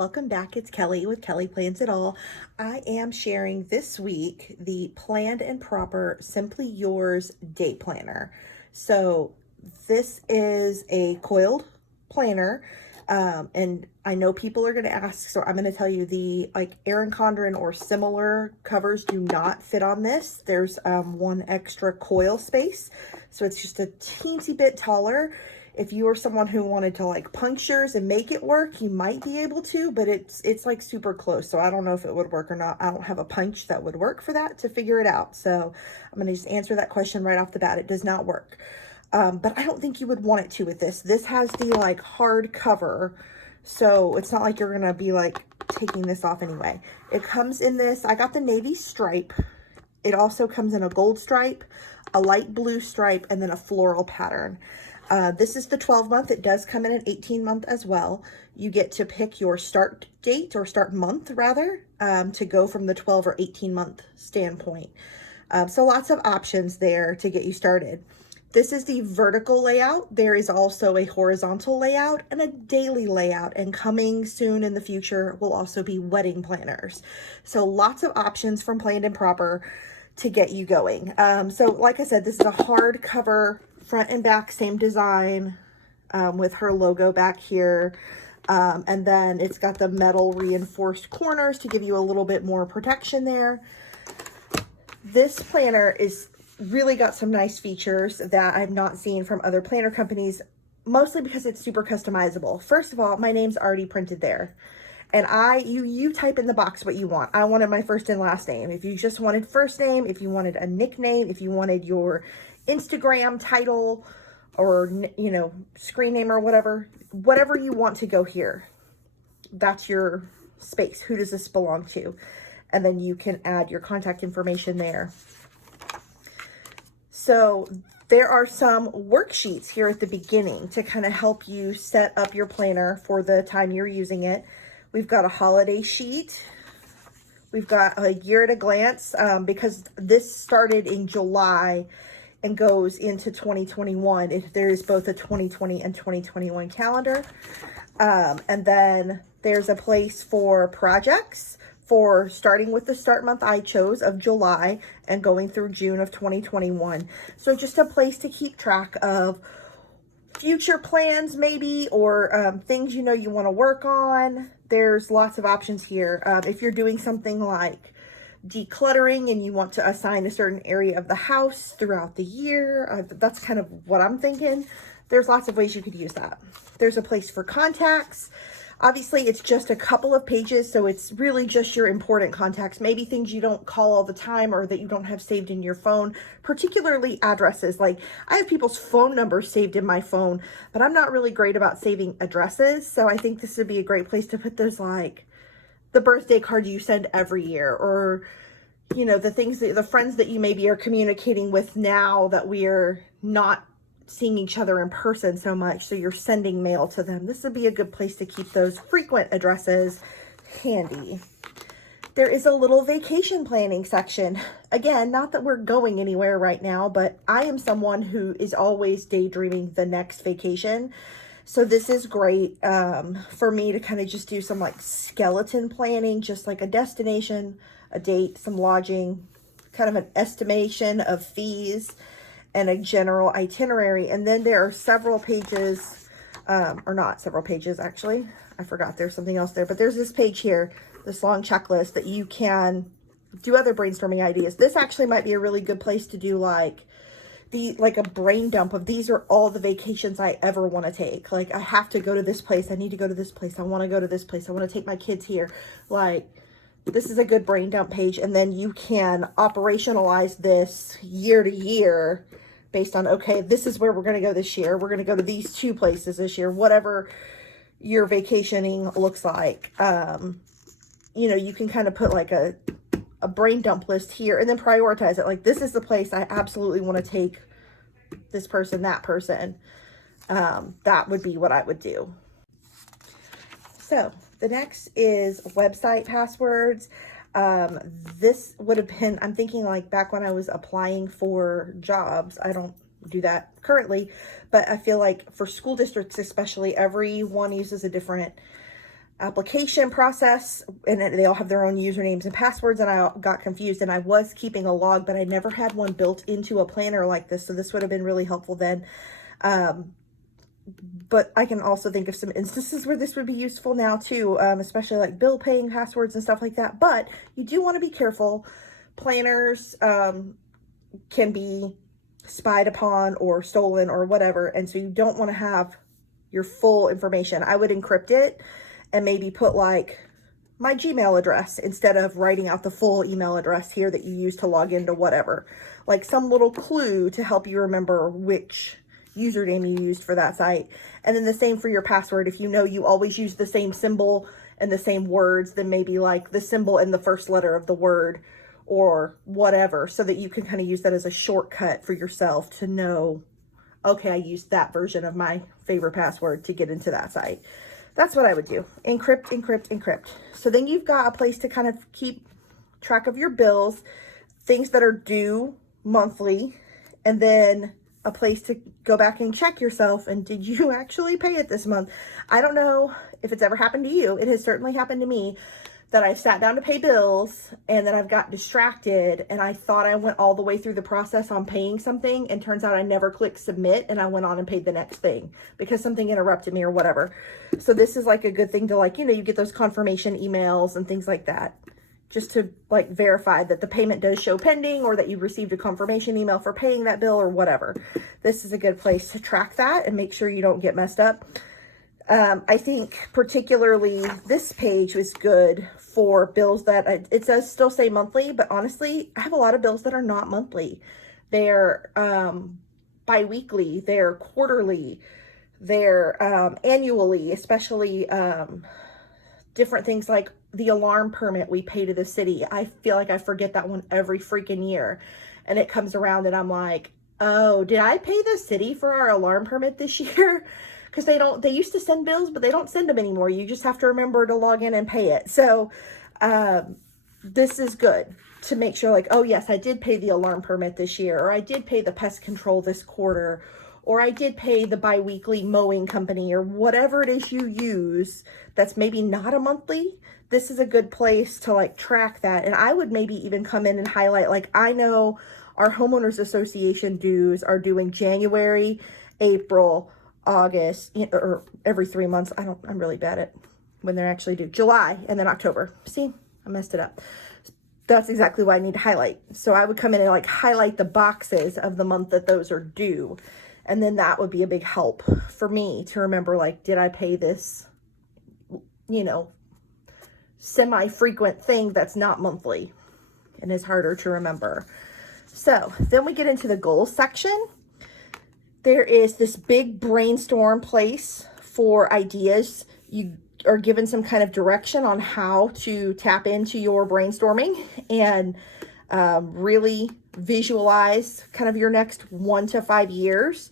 welcome back. It's Kelly with Kelly Plans It All. I am sharing this week the Planned and Proper Simply Yours Day Planner. So this is a coiled planner, and I know people are going to ask, so I'm going to tell you the Erin Condren or similar covers do not fit on this. There's one extra coil space, so it's just a teensy bit taller. If you are someone who wanted to punctures and make it work, you might be able to, but it's like super close. So I don't know if it would work or not. I don't have a punch that would work for that to figure it out. So I'm going to just answer that question right off the bat. It does not work. But I don't think you would want it to with this. This has the hard cover. So it's not like you're going to be taking this off anyway. It comes in this, I got the navy stripe. It also comes in a gold stripe, a light blue stripe, and then a floral pattern. This is the 12-month. It does come in an 18-month as well. You get to pick your start date, or start month rather, to go from the 12 or 18-month standpoint. So lots of options there to get you started. This is the vertical layout. There is also a horizontal layout and a daily layout, and coming soon in the future will also be wedding planners. So lots of options from Planned and Proper to get you going. So like I said, this is a hardcover, front and back, same design, with her logo back here. And then it's got the metal reinforced corners to give you a little bit more protection there. This planner is really got some nice features that I've not seen from other planner companies, mostly because it's super customizable. First of all, my name's already printed there. And you type in the box what you want. I wanted my first and last name. If you just wanted first name, if you wanted a nickname, if you wanted your Instagram title or, screen name or whatever you want to go here, that's your space. Who does this belong to? And then you can add your contact information there. So there are some worksheets here at the beginning to kind of help you set up your planner for the time you're using it. We've got a holiday sheet. We've got a year at a glance, because this started in July and goes into 2021. There is both a 2020 and 2021 calendar. And then there's a place for projects, for starting with the start month I chose of July and going through June of 2021. So just a place to keep track of future plans maybe, or things you want to work on. There's lots of options here. If you're doing something like decluttering and you want to assign a certain area of the house throughout the year, that's kind of what I'm thinking. There's lots of ways you could use that. There's a place for contacts. Obviously, it's just a couple of pages, so it's really just your important contacts, maybe things you don't call all the time or that you don't have saved in your phone, particularly addresses. I have people's phone numbers saved in my phone, but I'm not really great about saving addresses, so I think this would be a great place to put those, the birthday card you send every year, or, the things the friends that you maybe are communicating with now that we are not seeing each other in person so much, so you're sending mail to them. This would be a good place to keep those frequent addresses handy. There is a little vacation planning section. Again, not that we're going anywhere right now, but I am someone who is always daydreaming the next vacation. So this is great for me to kind of just do some skeleton planning, just a destination, a date, some lodging, kind of an estimation of fees, and a general itinerary. And then there are several pages, or not several pages, actually. I forgot there's something else there, but there's this page here, this long checklist that you can do other brainstorming ideas. This actually might be a really good place to do a brain dump of, these are all the vacations I ever want to take. I have to go to this place. I need to go to this place. I want to go to this place. I want to take my kids here. This is a good brain dump page. And then you can operationalize this year to year based on, okay, this is where we're going to go this year. We're going to go to these 2 places this year, whatever your vacationing looks like. You can kind of put a brain dump list here and then prioritize it. This is the place I absolutely want to take this person, that person. That would be what I would do. So the next is website passwords. This would have been, I'm thinking back when I was applying for jobs. I don't do that currently, but I feel for school districts especially, everyone uses a different application process, and they all have their own usernames and passwords, and I got confused, and I was keeping a log, but I never had one built into a planner like this, so this would have been really helpful then. But I can also think of some instances where this would be useful now too, especially like bill paying passwords and stuff like that. But you do want to be careful. Planners can be spied upon or stolen or whatever, and so you don't want to have your full information. I would encrypt it and maybe put like my Gmail address instead of writing out the full email address here that you use to log into whatever. Like some little clue to help you remember which username you used for that site. And then the same for your password. If you know you always use the same symbol and the same words, then maybe like the symbol and the first letter of the word or whatever, so that you can kind of use that as a shortcut for yourself to know, okay, I used that version of my favorite password to get into that site. That's what I would do. Encrypt, encrypt, encrypt. So then you've got a place to kind of keep track of your bills, things that are due monthly, and then a place to go back and check yourself, and did you actually pay it this month? I don't know if it's ever happened to you. It has certainly happened to me that I've sat down to pay bills and then I've got distracted and I thought I went all the way through the process on paying something, and turns out I never clicked submit and I went on and paid the next thing because something interrupted me or whatever. So this is like a good thing to, like, you know, you get those confirmation emails and things like that, just to like verify that the payment does show pending or that you received a confirmation email for paying that bill or whatever. This is a good place to track that and make sure you don't get messed up. I think particularly this page was good for bills that it does still say monthly, but honestly, I have a lot of bills that are not monthly. They're bi-weekly, they're quarterly, they're annually, especially different things like the alarm permit we pay to the city. I feel like I forget that one every freaking year, and it comes around and I'm like, oh, did I pay the city for our alarm permit this year? Because they used to send bills, but they don't send them anymore. You just have to remember to log in and pay it. So this is good to make sure, like, oh yes, I did pay the alarm permit this year, or I did pay the pest control this quarter, or I did pay the bi-weekly mowing company, or whatever it is you use that's maybe not a monthly. This is a good place to like track that. And I would maybe even come in and highlight, like, I know our homeowners association dues are due in January, April, August, or every 3 months. I'm really bad at when they're actually due. July, and then October. See, I messed it up. That's exactly why I need to highlight. So I would come in and like highlight the boxes of the month that those are due. And then that would be a big help for me to remember, like, did I pay this, you know, semi-frequent thing that's not monthly and is harder to remember. So then we get into the goals section. There is this big brainstorm place for ideas. You are given some kind of direction on how to tap into your brainstorming and really visualize kind of your next 1 to 5 years.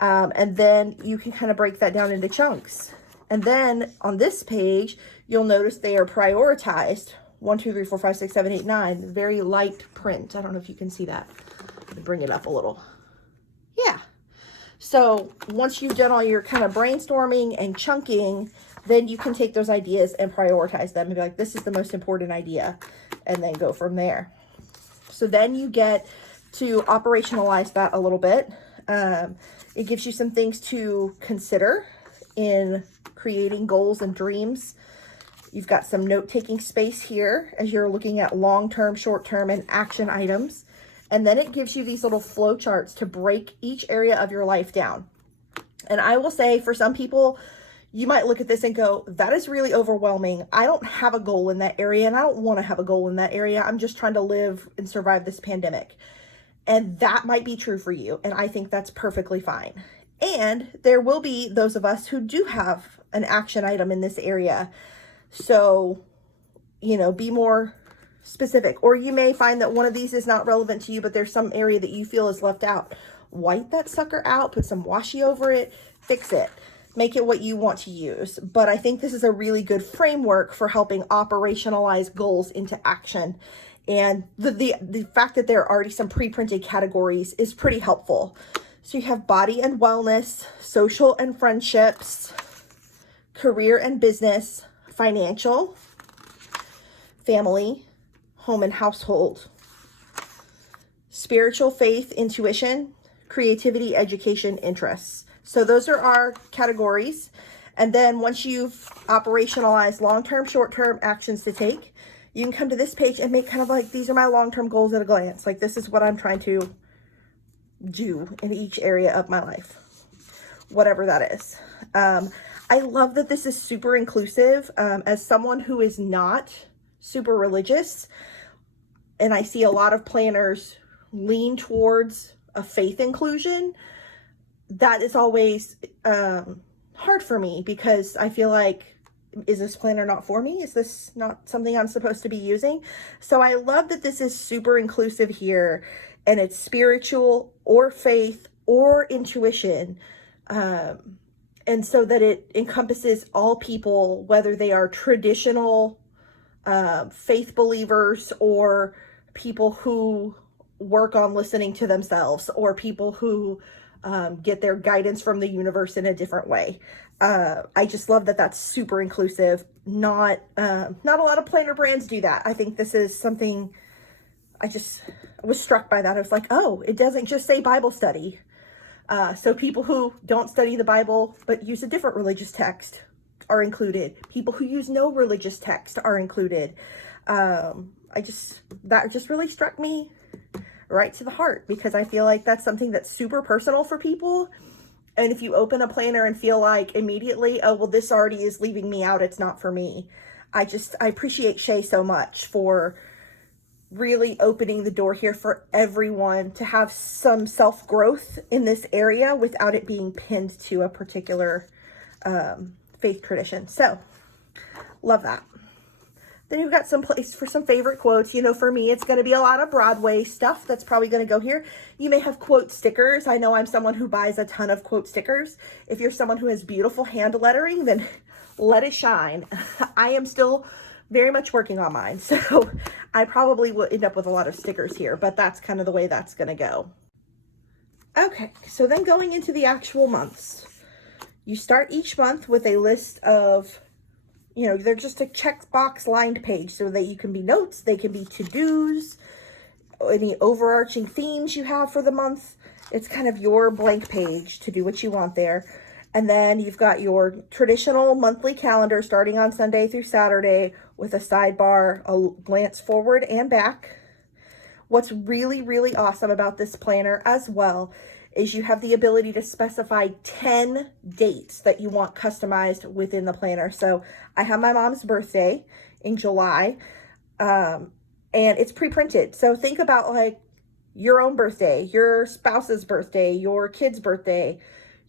And then you can kind of break that down into chunks. And then on this page, you'll notice they are prioritized. 1, 2, 3, 4, 5, 6, 7, 8, 9. Very light print. I don't know if you can see that. Let me bring it up a little. Yeah. So once you've done all your kind of brainstorming and chunking, then you can take those ideas and prioritize them and be like, this is the most important idea, and then go from there. So then you get to operationalize that a little bit. It gives you some things to consider in creating goals and dreams. You've got some note-taking space here as you're looking at long-term, short-term, and action items. And then it gives you these little flow charts to break each area of your life down. And I will say, for some people, you might look at this and go, that is really overwhelming. I don't have a goal in that area, and I don't want to have a goal in that area. I'm just trying to live and survive this pandemic. And that might be true for you, and I think that's perfectly fine. And there will be those of us who do have an action item in this area. So, you know, be more specific. Or you may find that one of these is not relevant to you, but there's some area that you feel is left out. Wipe that sucker out, put some washi over it, fix it, make it what you want to use. But I think this is a really good framework for helping operationalize goals into action. And the fact that there are already some pre-printed categories is pretty helpful. So you have body and wellness, social and friendships, career and business, financial, family, home and household, spiritual, faith, intuition, creativity, education, interests. So those are our categories. And then once you've operationalized long-term, short-term actions to take, you can come to this page and make kind of like, these are my long-term goals at a glance. Like, this is what I'm trying to do in each area of my life, whatever that is. I love that this is super inclusive. As someone who is not super religious, and I see a lot of planners lean towards a faith inclusion, that is always hard for me, because I feel like, is this planner not for me? Is this not something I'm supposed to be using? So I love that this is super inclusive here, and it's spiritual or faith or intuition. And so that it encompasses all people, whether they are traditional faith believers, or people who work on listening to themselves, or people who get their guidance from the universe in a different way. I just love that that's super inclusive. Not a lot of planner brands do that. I think this is something, I was struck by that. I was like, oh, it doesn't just say Bible study. So people who don't study the Bible but use a different religious text are included. People who use no religious text are included. That just really struck me right to the heart, because I feel like that's something that's super personal for people. And if you open a planner and feel like immediately, oh, well, this already is leaving me out, it's not for me. I appreciate Shay so much for really opening the door here for everyone to have some self-growth in this area without it being pinned to a particular faith tradition. So, love that. Then you've got some place for some favorite quotes. You know, for me, it's going to be a lot of Broadway stuff that's probably going to go here. You may have quote stickers. I know I'm someone who buys a ton of quote stickers. If you're someone who has beautiful hand lettering, then let it shine. I am still very much working on mine, so I probably will end up with a lot of stickers here, but that's kind of the way that's going to go. Okay, so then going into the actual months, you start each month with a list of, you know, they're just a checkbox lined page, so that you can be notes, they can be to-dos, any overarching themes you have for the month. It's kind of your blank page to do what you want there. And then you've got your traditional monthly calendar starting on Sunday through Saturday with a sidebar, a glance forward and back. What's really, really awesome about this planner as well is you have the ability to specify 10 dates that you want customized within the planner. So I have my mom's birthday in July, and it's pre-printed. So think about like your own birthday, your spouse's birthday, your kid's birthday,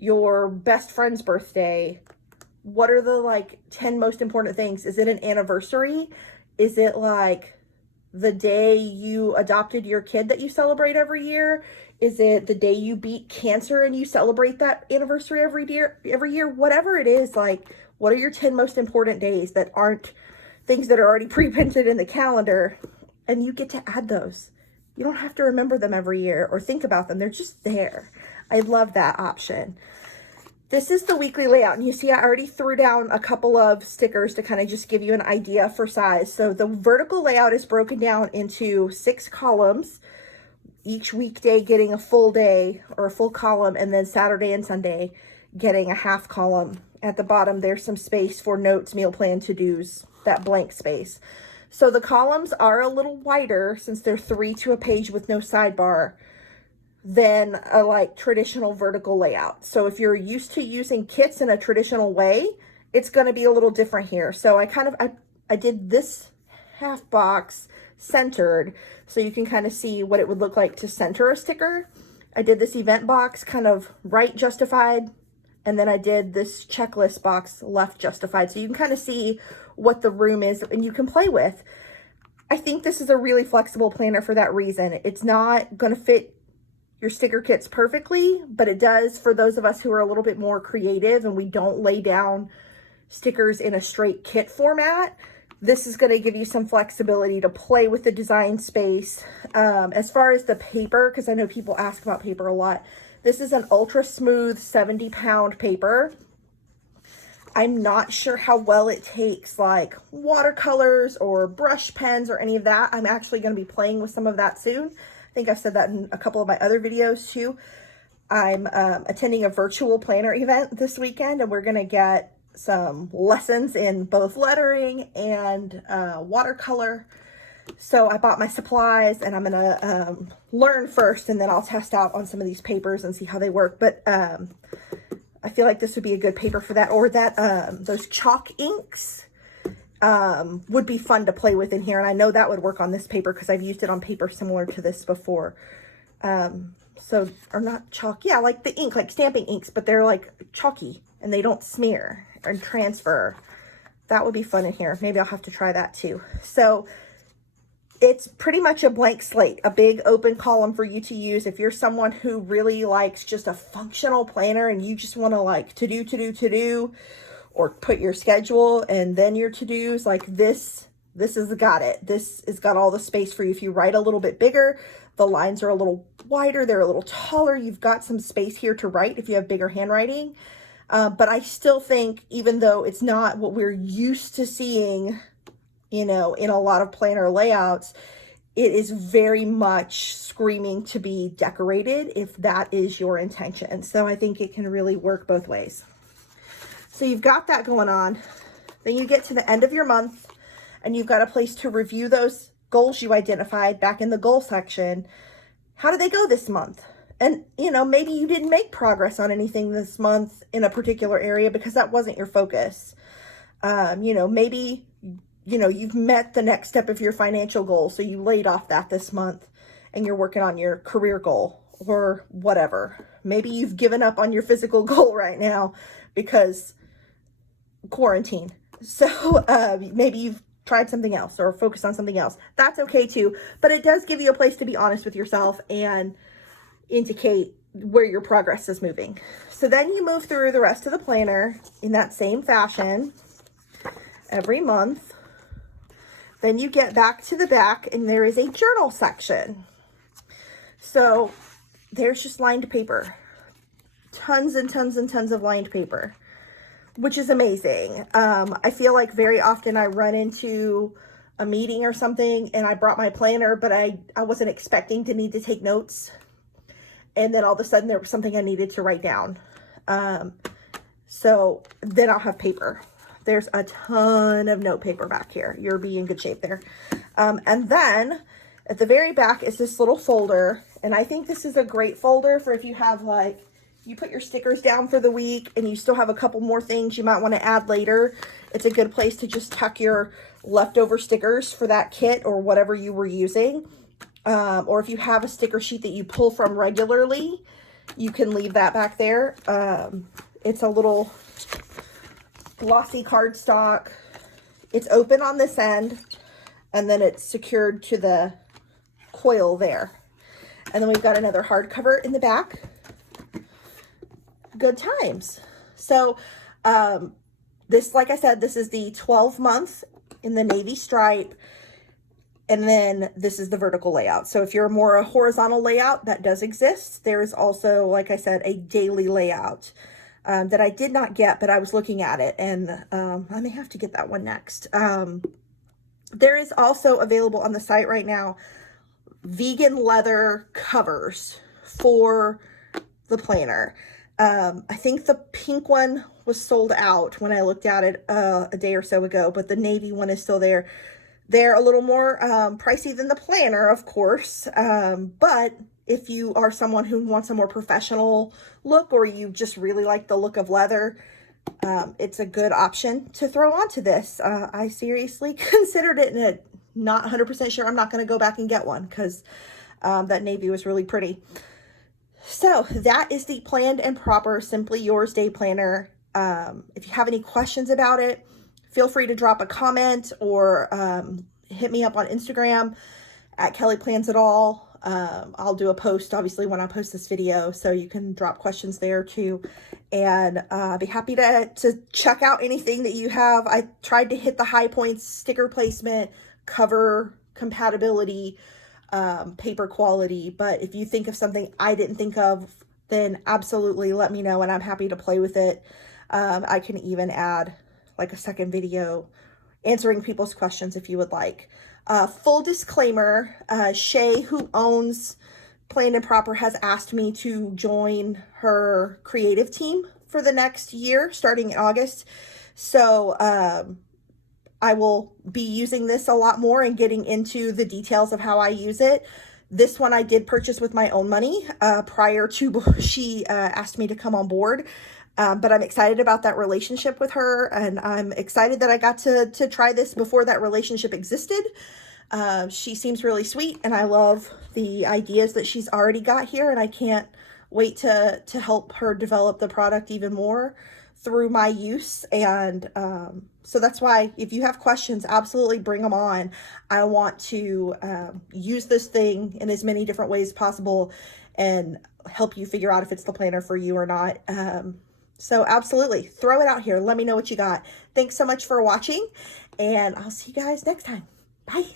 your best friend's birthday. What are the like 10 most important things? Is it an anniversary? Is it like the day you adopted your kid that you celebrate every year? Is it the day you beat cancer and you celebrate that anniversary every year? Whatever it is, like, what are your 10 most important days that aren't things that are already pre-printed in the calendar? And you get to add those. You don't have to remember them every year or think about them. They're just there. I love that option. This is the weekly layout, and you see I already threw down a couple of stickers to kind of just give you an idea for size. So the vertical layout is broken down into 6 columns, each weekday getting a full day or a full column, and then Saturday and Sunday getting a half column. At the bottom, there's some space for notes, meal plan, to-dos, that blank space. So the columns are a little wider since they're 3 to a page with no sidebar than a like traditional vertical layout. So if you're used to using kits in a traditional way, it's going to be a little different here. So I did this half box centered so you can kind of see what it would look like to center a sticker. I did this event box kind of right justified, and then I did this checklist box left justified. So you can kind of see what the room is and you can play with. I think this is a really flexible planner for that reason. It's not going to fit your sticker kits perfectly, but it does for those of us who are a little bit more creative and we don't lay down stickers in a straight kit format. This is going to give you some flexibility to play with the design space. As far as the paper, because I know people ask about paper a lot, this is an ultra smooth 70-pound paper. I'm not sure how well it takes like watercolors or brush pens or any of that. I'm actually going to be playing with some of that soon. I think I've said that in a couple of my other videos too. I'm attending a virtual planner event this weekend, and we're going to get some lessons in both lettering and watercolor. So I bought my supplies, and I'm going to learn first, and then I'll test out on some of these papers and see how they work. But I feel like this would be a good paper for that, or that those chalk inks would be fun to play with in here. And I know that would work on this paper because I've used it on paper similar to this before. So, or not chalk, yeah, like the ink, like stamping inks, but they're like chalky and they don't smear and transfer. That would be fun in here. Maybe I'll have to try that too. So it's pretty much a blank slate, a big open column for you to use. If you're someone who really likes just a functional planner and you just want to like to do, or put your schedule and then your to-dos, like this has got it. This has got all the space for you. If you write a little bit bigger, the lines are a little wider, they're a little taller. You've got some space here to write if you have bigger handwriting. But I still think, even though it's not what we're used to seeing, you know, in a lot of planner layouts, it is very much screaming to be decorated if that is your intention. So I think it can really work both ways. So you've got that going on. Then you get to the end of your month and you've got a place to review those goals you identified back in the goal section. How did they go this month? And, you know, maybe you didn't make progress on anything this month in a particular area because that wasn't your focus. You know, maybe, you know, you've met the next step of your financial goal, so you laid off that this month and you're working on your career goal or whatever. Maybe you've given up on your physical goal right now because quarantine. So maybe you've tried something else or focused on something else. That's okay too, but it does give you a place to be honest with yourself and indicate where your progress is moving. So then you move through the rest of the planner in that same fashion every month. Then you get back to the back and there is a journal section. So there's just lined paper, tons and tons and tons of lined paper, which is amazing. I feel like very often I run into a meeting or something and I brought my planner, but I wasn't expecting to need to take notes. And then all of a sudden there was something I needed to write down. So then I'll have paper. There's a ton of note paper back here. You'll be in good shape there. And then at the very back is this little folder. And I think this is a great folder for if you have like, you put your stickers down for the week and you still have a couple more things you might want to add later. It's a good place to just tuck your leftover stickers for that kit or whatever you were using. Or if you have a sticker sheet that you pull from regularly, you can leave that back there. It's a little glossy cardstock. It's open on this end and then it's secured to the coil there. And then we've got another hardcover in the back. Good times. So this, like I said, this is the 12-month in the navy stripe. And then this is the vertical layout. So if you're more a horizontal layout, that does exist. There is also, like I said, a daily layout that I did not get, but I was looking at it. And I may have to get that one next. There is also available on the site right now vegan leather covers for the planner. I think the pink one was sold out when I looked at it a day or so ago, but the navy one is still there. They're a little more pricey than the planner, of course, but if you are someone who wants a more professional look or you just really like the look of leather, it's a good option to throw onto this. I seriously considered it and not 100% sure I'm not going to go back and get one because that navy was really pretty. So that is the Planned and Proper Simply Yours Day Planner. If you have any questions about it, feel free to drop a comment or hit me up on Instagram at Kelly Plans It All. I'll do a post, obviously, when I post this video, so you can drop questions there too. And be happy to check out anything that you have. I tried to hit the high points: sticker placement, cover compatibility, paper quality. But if you think of something I didn't think of, then absolutely let me know and I'm happy to play with it. I can even add like a second video answering people's questions if you would like. Full disclaimer, Shay, who owns Planned and Proper, has asked me to join her creative team for the next year, starting in August. So I will be using this a lot more and getting into the details of how I use it. This one I did purchase with my own money prior to she asked me to come on board. But I'm excited about that relationship with her, and I'm excited that I got to try this before that relationship existed. She seems really sweet, and I love the ideas that she's already got here, and I can't wait to help her develop the product even more through my use. And so that's why if you have questions, absolutely bring them on. I want to use this thing in as many different ways possible and help you figure out if it's the planner for you or not. So absolutely throw it out here. Let me know what you got. Thanks so much for watching, and I'll see you guys next time. Bye.